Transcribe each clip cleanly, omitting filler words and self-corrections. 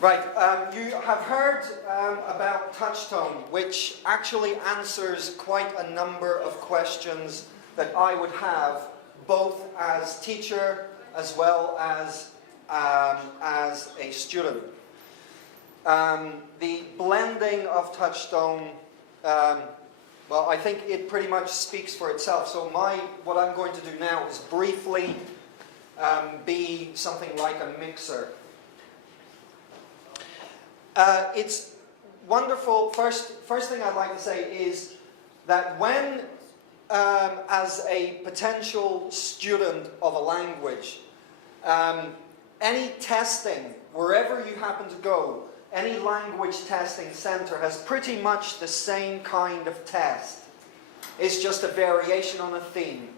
Right, you have heard about touch tone, which actually answers quite a number of questions that I would have, both as teacher as well as a student. The blending of touch tone, well, I think it pretty much speaks for itself. So what I'm going to do now is briefly be something like a mixer. It's wonderful. First thing I'd like to say is that when, as a potential student of a language, any testing, wherever you happen to go, any language testing center has pretty much the same kind of test. It's just a variation on a theme.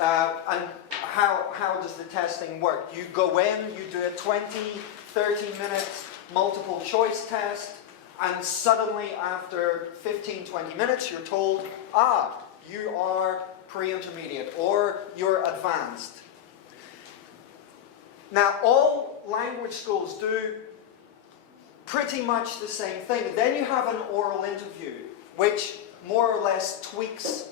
And how does the testing work? You go in, you do a 20, 30 minutes multiple choice test, and suddenly after 15, 20 minutes you're told, you are pre-intermediate or you're advanced. Now all language schools do pretty much the same thing. Then you have an oral interview which more or less tweaks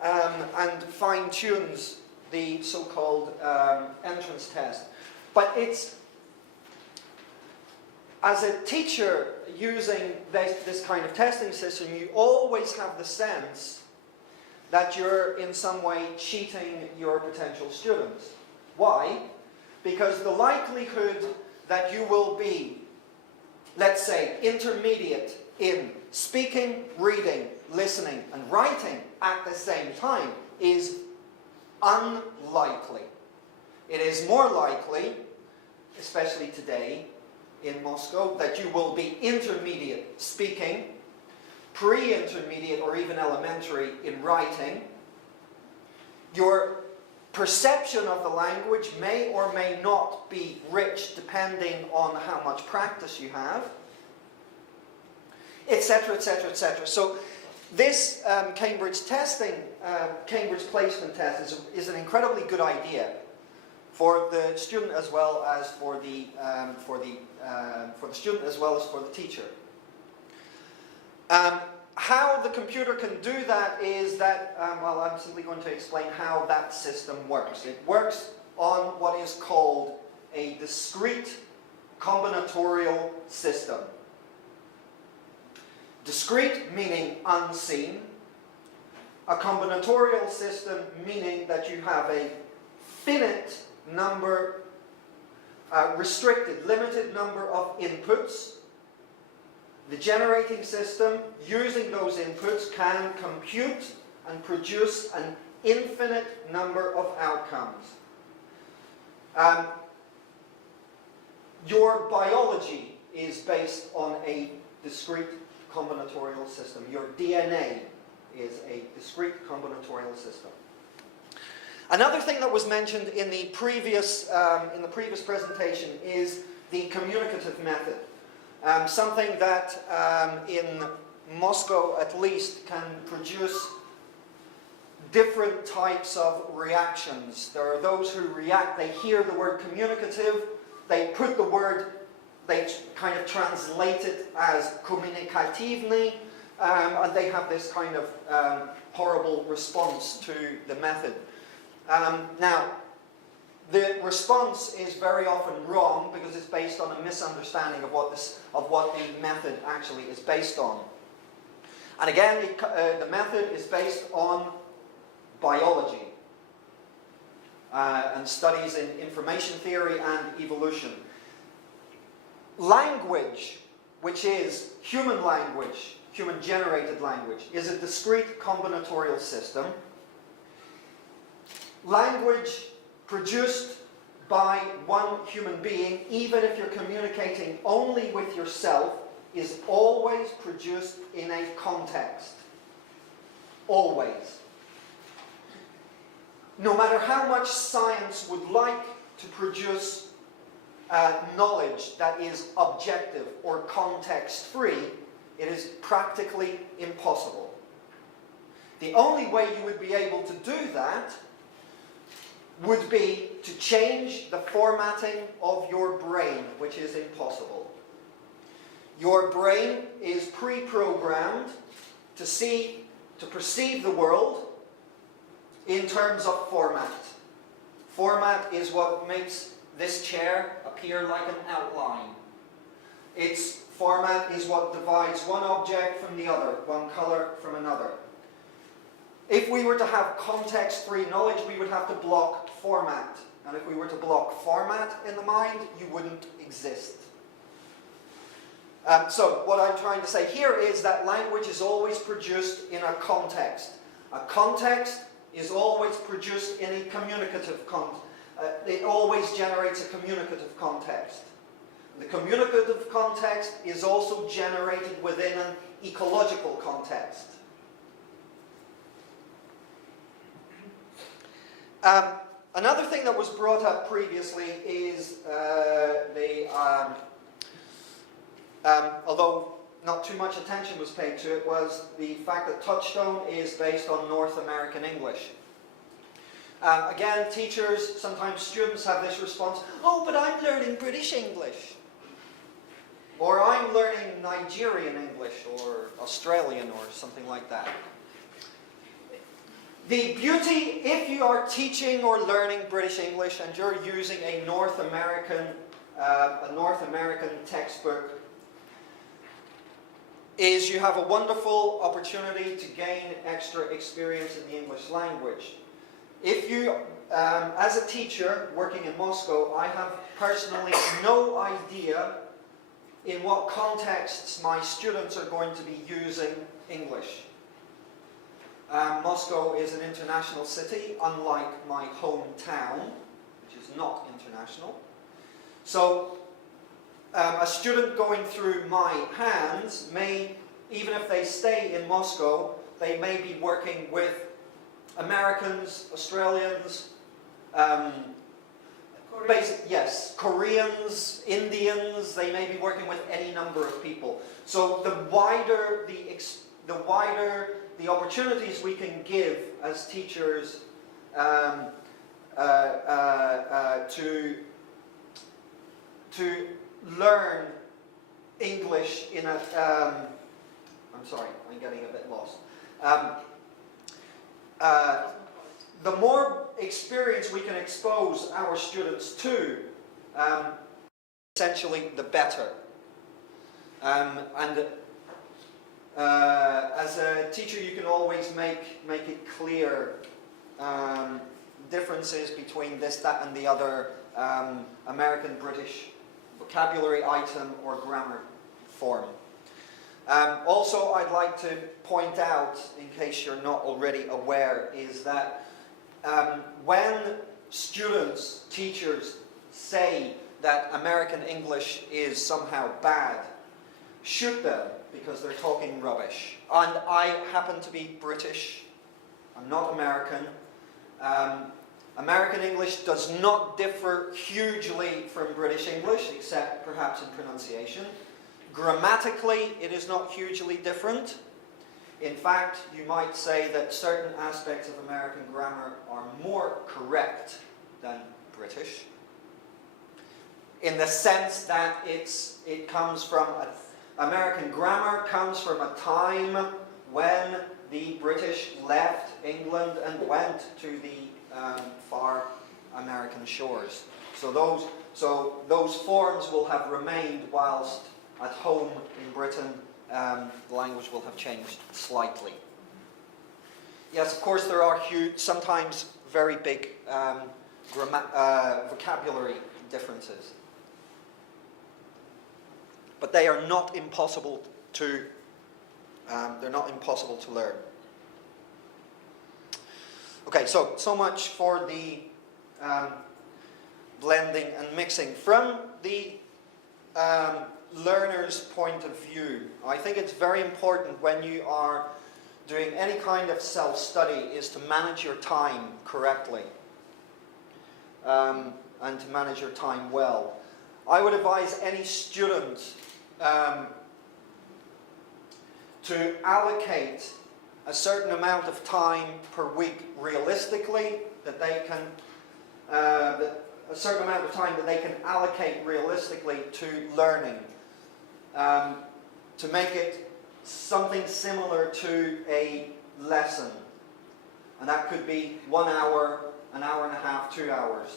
and fine-tunes the so-called entrance test. But it's, as a teacher using this kind of testing system, you always have the sense that you're in some way cheating your potential students. Why? Because the likelihood that you will be, let's say, intermediate in speaking, reading, listening, and writing at the same time is unlikely. It is more likely, especially today, in Moscow, that you will be intermediate speaking, pre-intermediate or even elementary in writing. Your perception of the language may or may not be rich depending on how much practice you have, etc., etc., etc. So this Cambridge placement test is an incredibly good idea for the student as well as for the student as well as for the teacher. How the computer can do that is that, well, I'm simply going to explain how that system works. It works on what is called a discrete combinatorial system. Discrete meaning unseen. A combinatorial system meaning that you have a finite number, restricted, limited number of inputs. The generating system, using those inputs, can compute and produce an infinite number of outcomes. Your biology is based on a discrete combinatorial system. Your DNA is a discrete combinatorial system. Another thing that was mentioned in the previous presentation is the communicative method. Something that in Moscow at least can produce different types of reactions. There are those who react, they hear the word communicative, they put the word, they kind of translate it as komunikativny, and they have this kind of horrible response to the method. Now, the response is very often wrong because it's based on a misunderstanding of what the method actually is based on. And again, the method is based on biology and studies in information theory and evolution. Language, which is human language, human-generated language, is a discrete combinatorial system. Language produced by one human being, even if you're communicating only with yourself, is always produced in a context. Always. No matter how much science would like to produce knowledge that is objective or context-free, it is practically impossible. The only way you would be able to do that would be to change the formatting of your brain, which is impossible. Your brain is pre-programmed to perceive the world in terms of format. Format is what makes this chair appear like an outline. Its format is what divides one object from the other, one color from another. If we were to have context-free knowledge, we would have to block format. And if we were to block format in the mind, you wouldn't exist. So what I'm trying to say here is that language is always produced in a context. A context is always produced in a communicative context. It always generates a communicative context. The communicative context is also generated within an ecological context. Another thing that was brought up previously is although not too much attention was paid to it, was the fact that Touchstone is based on North American English. Again, teachers, sometimes students have this response, oh, but I'm learning British English. Or I'm learning Nigerian English, or Australian, or something like that. The beauty, if you are teaching or learning British English and you're using a North American textbook, is you have a wonderful opportunity to gain extra experience in the English language. If you, as a teacher working in Moscow, I have personally no idea in what contexts my students are going to be using English. Moscow is an international city, unlike my hometown, which is not international. So, a student going through my hands may, even if they stay in Moscow, they may be working with Americans, Australians, Koreans, Indians. They may be working with any number of people. So the wider the opportunities we can give as teachers to learn English in a I'm sorry, I'm getting a bit lost. The more experience we can expose our students to, essentially the better. As a teacher, you can always make it clear differences between this, that, and the other American, British vocabulary item or grammar form. Also, I'd like to point out, in case you're not already aware, is that when students, teachers say that American English is somehow bad, shoot them because they're talking rubbish. And I happen to be British. I'm not American. American English does not differ hugely from British English, except perhaps in pronunciation. Grammatically, it is not hugely different. In fact, you might say that certain aspects of American grammar are more correct than British, in the sense that it comes from American grammar comes from a time when the British left England and went to the far American shores. So those forms will have remained, whilst at home in Britain the language will have changed slightly. Yes, of course there are sometimes very big vocabulary differences, but they are not impossible to learn. Okay, so much for the blending and mixing. From the learner's point of view, I think it's very important when you are doing any kind of self-study is to manage your time correctly and to manage your time well. I would advise any student to allocate a certain amount of time per week realistically, that they can a certain amount of time that they can allocate realistically to learning. to make it something similar to a lesson. And that could be 1 hour, an hour and a half, 2 hours.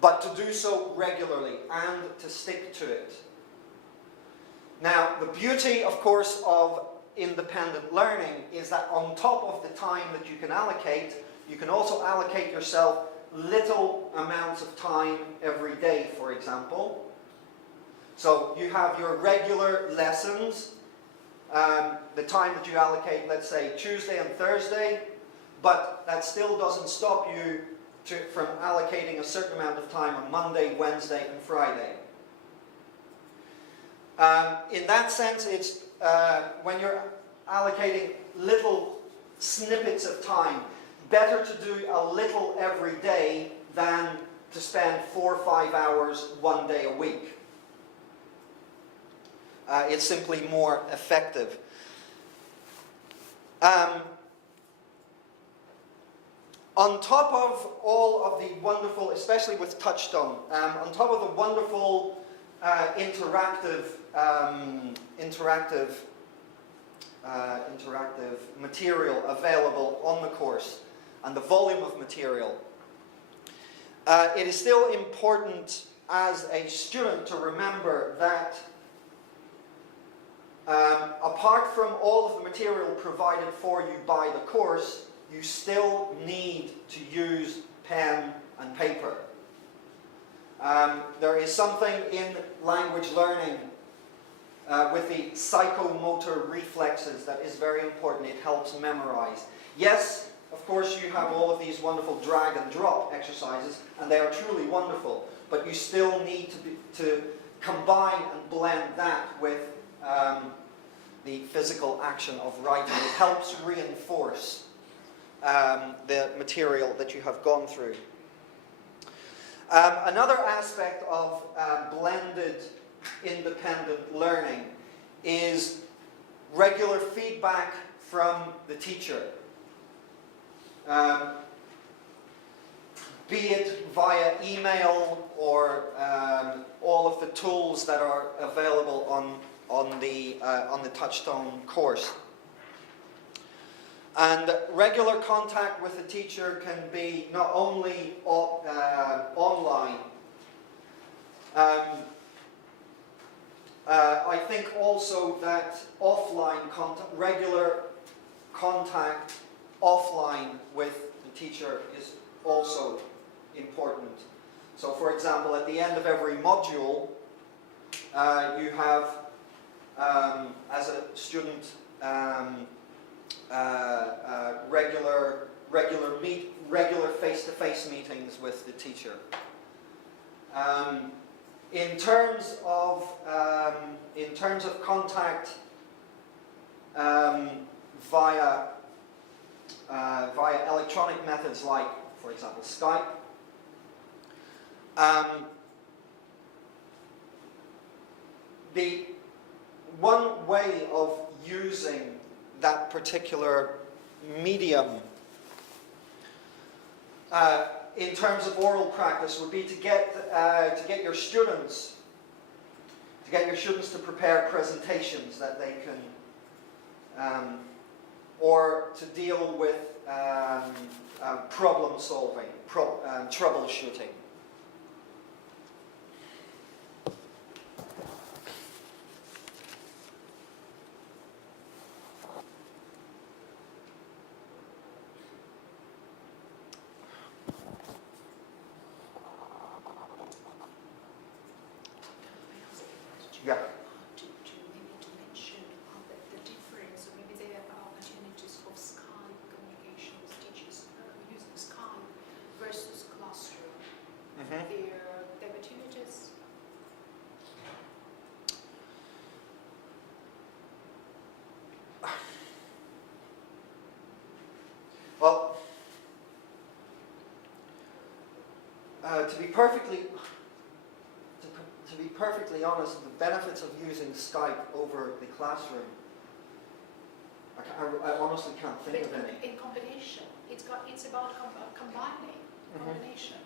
But to do so regularly and to stick to it. Now, the beauty, of course, of independent learning is that on top of the time that you can allocate, you can also allocate yourself little amounts of time every day, for example. So you have your regular lessons, the time that you allocate, let's say, Tuesday and Thursday, but that still doesn't stop you from allocating a certain amount of time on Monday, Wednesday, and Friday. In that sense, it's when you're allocating little snippets of time, better to do a little every day than to spend 4 or 5 hours 1 day a week. It's simply more effective. On top of all of the wonderful, especially with Touchstone, on top of the wonderful interactive material available on the course and the volume of material, it is still important as a student to remember that apart from all of the material provided for you by the course, you still need to use pen and paper. There is something in language learning with the psychomotor reflexes that is very important. It helps memorize. Yes, of course, you have all of these wonderful drag and drop exercises, and they are truly wonderful, but you still need to combine and blend that with the physical action of writing. It helps reinforce the material that you have gone through. Another aspect of blended independent learning is regular feedback from the teacher. Be it via email or all of the tools that are available on the Touchstone course. And regular contact with the teacher can be not only online. I think also that offline contact, regular contact offline with the teacher is also important. So, for example, at the end of every module, you have, as a student, regular face-to-face meetings with the teacher. In terms of contact via electronic methods like, for example, Skype, the one way of using that particular medium in terms of oral practice would be to get your students to prepare presentations that they can or to deal with problem solving, troubleshooting. Yeah. Maybe to mention the difference, or maybe there are opportunities of Skype communication with teachers using Skype versus classroom. Mm-hmm. The opportunities. Well, to be perfectly honest, the benefits of using Skype over the classroom, I honestly can't think of any. In combination, it's about combining combination.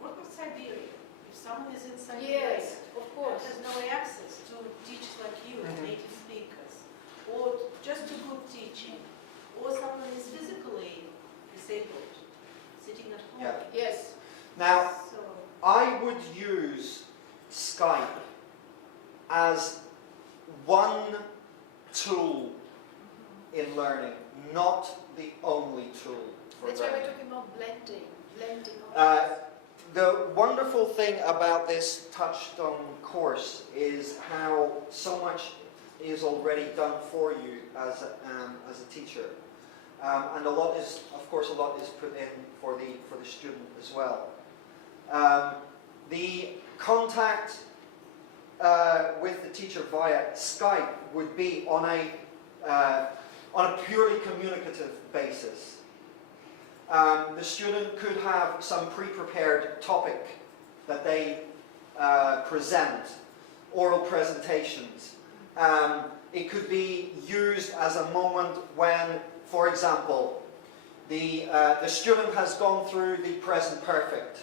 What about Siberia? If someone is in Siberia, Yes, of course. has no access to teachers like you, Skype as one tool in learning, not the only tool for That's why we're learning. talking about blending Uh, of The wonderful thing about this Touchstone course is how so much is already done for you as a teacher, and a lot is, of course, put in for the student as well. The contact with the teacher via Skype would be on a purely communicative basis. The student could have some pre-prepared topic that they present, oral presentations. It could be used as a moment when, for example, the student has gone through the present perfect,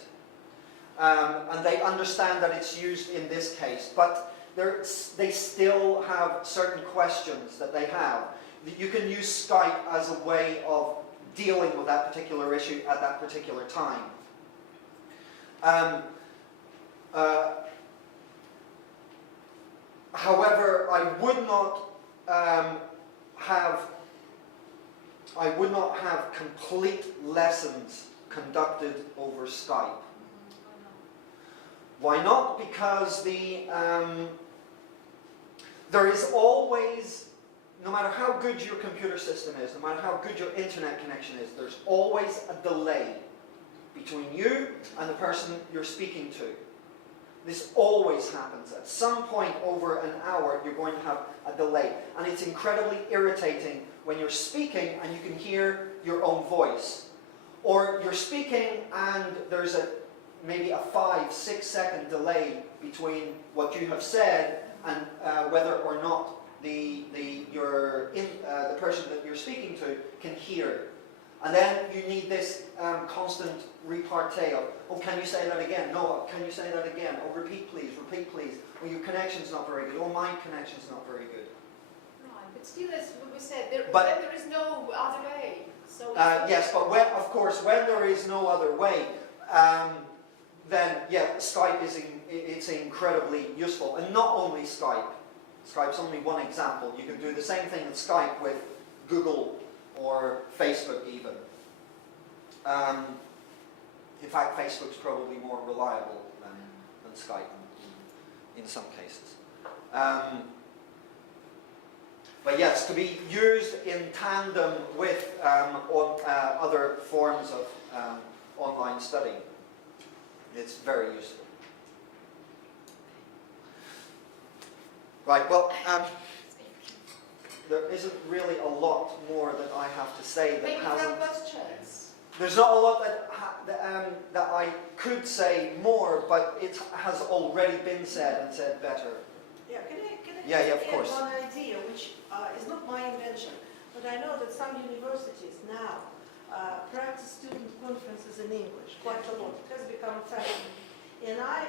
and they understand that it's used in this case, but they still have certain questions that they have. You can use Skype as a way of dealing with that particular issue at that particular time. However, I would not have complete lessons conducted over Skype. Why not? Because there is always, no matter how good your computer system is, no matter how good your internet connection is, there's always a delay between you and the person you're speaking to. This always happens. At some point over an hour, you're going to have a delay. And it's incredibly irritating when you're speaking and you can hear your own voice. Or you're speaking and there's maybe a 5-6 second delay between what you have said and whether or not the person that you're speaking to can hear. And then you need this constant repartee of, oh, can you say that again? No, can you say that again? Oh, repeat please, Well, your connection's not very good. Oh, my connection's not very good. Right, but still, as we said, But- then there is no other way. So Yes, but of course, when there is no other way, then yeah, Skype it's incredibly useful. And not only Skype. Skype's only one example. You can do the same thing in Skype with Google or Facebook even. In fact, Facebook's probably more reliable than Skype in some cases. But yes, to be used in tandem with other forms of online study, it's very useful. Right, well, there isn't really a lot more that I have to say that maybe hasn't... questions. There's not a lot that I could say more, but it has already been said and said better. Yeah, can I Yeah, of add course. one idea, which is not my invention, but I know that some universities now practice student conferences in English quite a lot. It has become a fashion. And I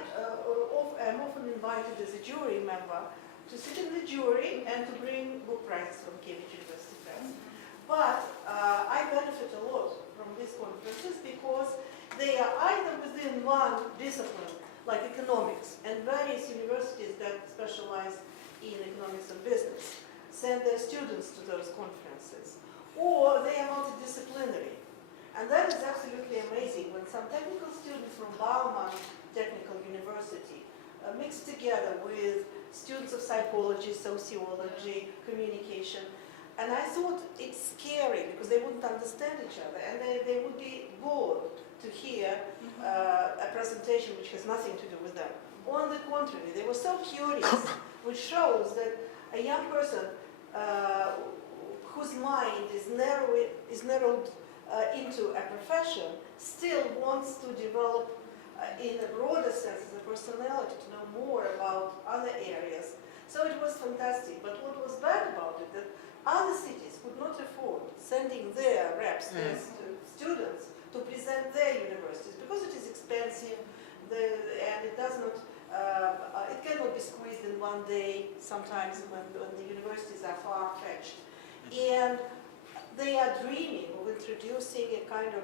am often invited as a jury member to sit in the jury and to bring book prizes from Cambridge University Press. But I benefit a lot from these conferences because they are either within one discipline, like economics, and various universities that specialize in economics and business send their students to those conferences, or they are multidisciplinary. And that is absolutely amazing when some technical students from Bauman Technical University mixed together with students of psychology, sociology, communication. And I thought it's scary because they wouldn't understand each other and they would be bored to hear a presentation which has nothing to do with them. On the contrary, they were so curious, which shows that a young person whose mind is narrowed into a profession still wants to develop in a broader sense as a personality, to know more about other areas. So it was fantastic. But what was bad about it, that other cities could not afford sending their reps, their students, to present their universities because it is expensive and it does not, it cannot be squeezed in one day sometimes when the universities are far-fetched. And they are dreaming of introducing a kind of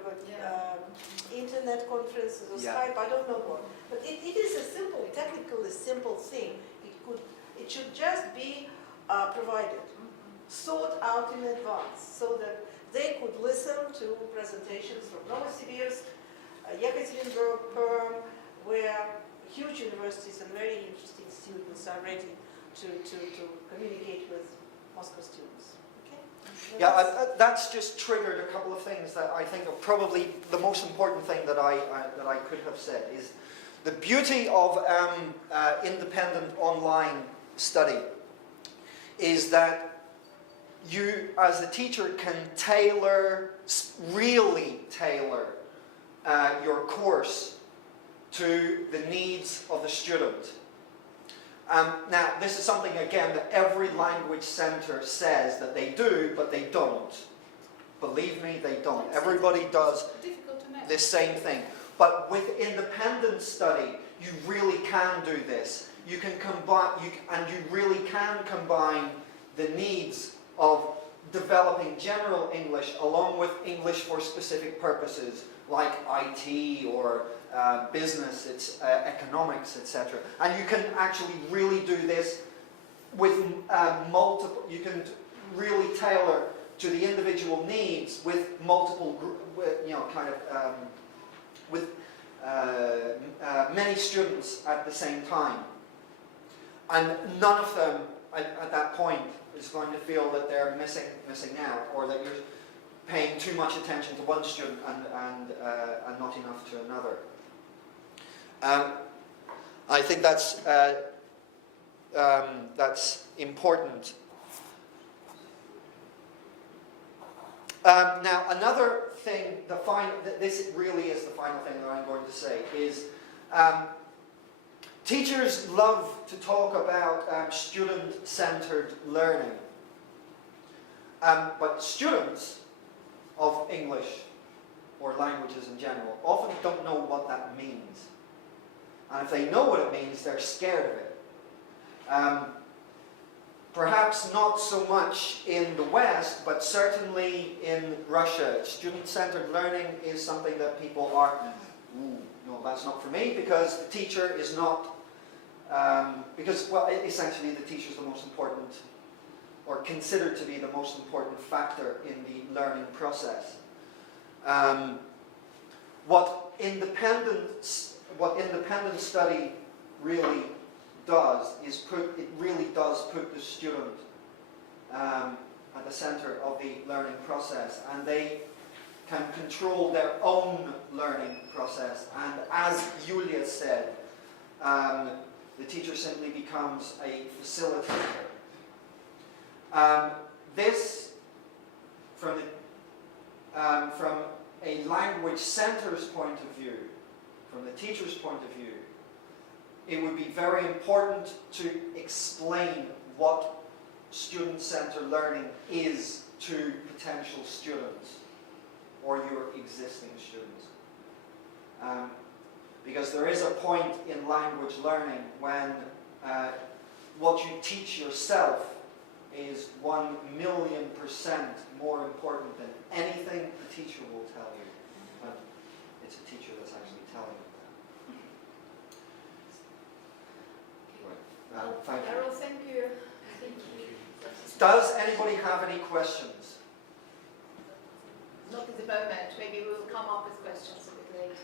internet conferences or Yeah. Skype, I don't know what. But it is a simple, technically simple thing. It should just be provided, thought out in advance, so that they could listen to presentations from Novosibirsk, Yekaterinburg, Perm, where huge universities and very interesting students are ready to communicate with Moscow students. Okay? Yeah, that's just triggered a couple of things that I think are probably the most important thing that I could have said is the beauty of independent online study is that you, as the teacher, can really tailor your course to the needs of the student. Now, this is something, again, that every language centre says that they do, but they don't. Believe me, they don't. Everybody does the same thing. But with independent study, you really can do this. You can combine, and you really can combine the needs of developing general English along with English for specific purposes, like IT or business, economics, etc. And you can actually really do this with multiple, you can really tailor to the individual needs with multiple, with many students at the same time. And none of them at that point is going to feel that they're missing out, or that you're paying too much attention to one student and not enough to another. I think that's important. Now, another thing, this really is the final thing that I'm going to say, is teachers love to talk about student-centered learning. But students of English or languages in general often don't know what that means. And if they know what it means, they're scared of it. Perhaps not so much in the West, but certainly in Russia. Student-centered learning is something that people are, no, that's not for me, because the teacher is not, essentially the teacher is the most important, or considered to be the most important factor in the learning process. What independent study really does is put the student at the center of the learning process, and they can control their own learning process. And as Yulia said, the teacher simply becomes a facilitator. This, from a language center's point of view, from the teacher's point of view, it would be very important to explain what student-centered learning is to potential students or your existing students. Because there is a point in language learning when what you teach yourself is 1,000,000% more important than anything the teacher will tell you. But it's a teacher that's actually telling you that. Right. Thank you. Carol, thank you. Does anybody have any questions? Not at the moment. Maybe we'll come up with questions a bit later.